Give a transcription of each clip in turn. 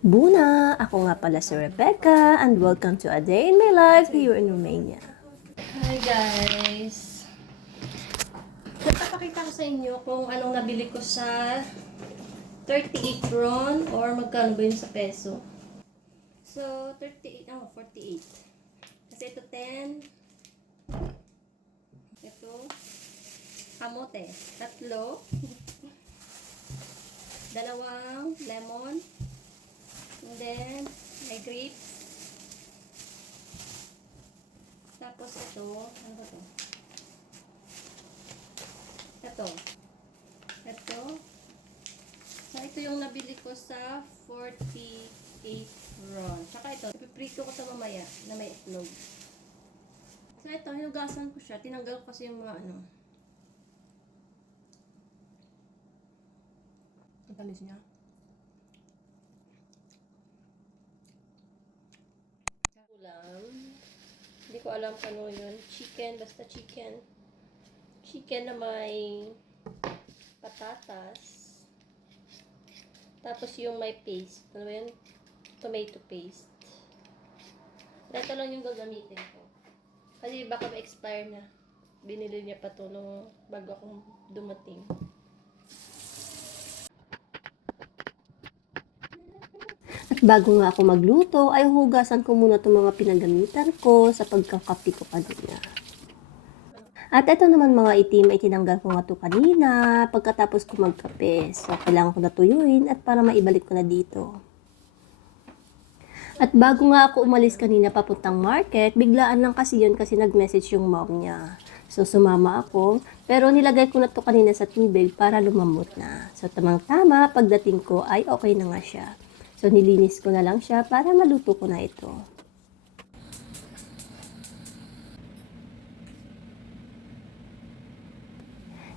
Buna! Ako nga pala si Rebecca and welcome to a day in my life here in Romania. Hi guys! Napapakita ko sa inyo kung anong nabili ko sa 38 ron or magkano ba yun sa peso. So, 38, oh, 48. Kasi ito 10. Ito, kamote. Tatlo. Dalawang lemon. Grapes. Tapos ito, ano ba to? Ito. Ito. So, ito yung nabili ko sa 48 ron. Tsaka ito, ipiprito ko sa mamaya na may itlog. So, ito, hinugasan ko siya. Tinanggal ko kasi yung mga ano. Ang tamis niya. Ulam. Hindi ko alam ano yun. Chicken, basta chicken. Chicken na may patatas. Tapos yung may paste. Ano ba yun? Tomato paste. Ito lang yung gagamitin ko. Kasi baka ma-expire na. Binili niya pa to nung bago akong dumating. Bago nga ako magluto, ay hugasan ko muna itong mga pinagamitan ko sa pagkakapi ko kanina. At ito naman mga itim ay tinanggal ko nga ito kanina pagkatapos ko magkape. So, kailangan ko na tuyuin at para maibalik ko na dito. At bago nga ako umalis kanina papuntang market, biglaan lang kasi yun kasi nag-message yung mom niya. So, sumama ako. Pero nilagay ko na to kanina sa tubig para lumambot na. So, tamang-tama, pagdating ko ay okay na nga siya. So, nilinis ko na lang siya para maluto ko na ito.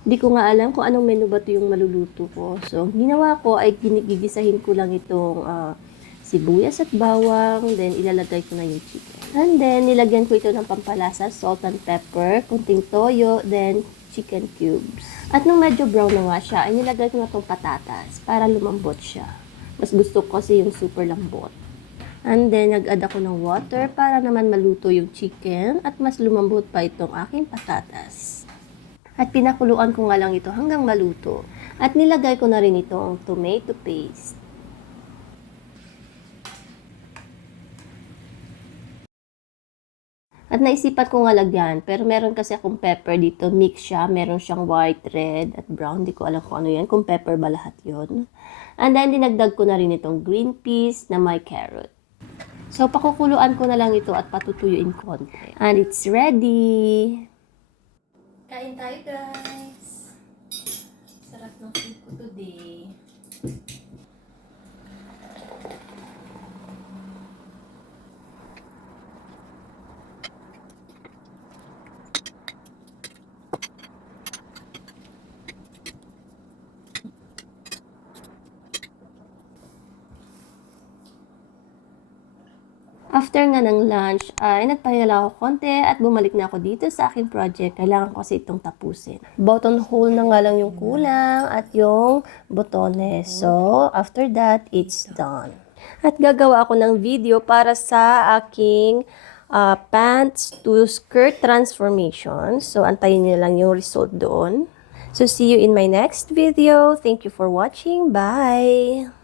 Di ko nga alam kung anong menu ba ito yung maluluto ko. So, ginawa ko ay ginigigisahin ko lang itong ah, sibuyas at bawang. Then, ilalagay ko na yung chicken. And then, nilagyan ko ito ng pampalasa, salt and pepper, kunting toyo, then chicken cubes. At nung medyo brown na nga siya, ay nilagay ko na itong patatas para lumambot siya. Mas gusto ko kasi yung super lambot. And then, nag-add ako ng water para naman maluto yung chicken at mas lumambot pa itong aking patatas. At pinakuluan ko nga lang ito hanggang maluto. At nilagay ko na rin itong tomato paste. At naisipan ko nga lagyan, pero meron kasi akong pepper dito, mix siya, meron siyang white, red, at brown, di ko alam kung ano yan, kung pepper ba lahat yon. And then, dinagdag ko na rin itong green peas na may carrot. So, pakukuluan ko na lang ito at patutuyuin konti. And it's ready! Kain tayo guys! Sarap ng food ko today. After nga ng lunch, ay nagpahinga ako konti at bumalik na ako dito sa aking project. Kailangan ko kasi itong tapusin. Button hole na nga lang yung kulang at yung botones. So, after that, it's done. At gagawa ako ng video para sa aking ah, pants to skirt transformation. So, antayin niyo lang yung result doon. So, see you in my next video. Thank you for watching. Bye!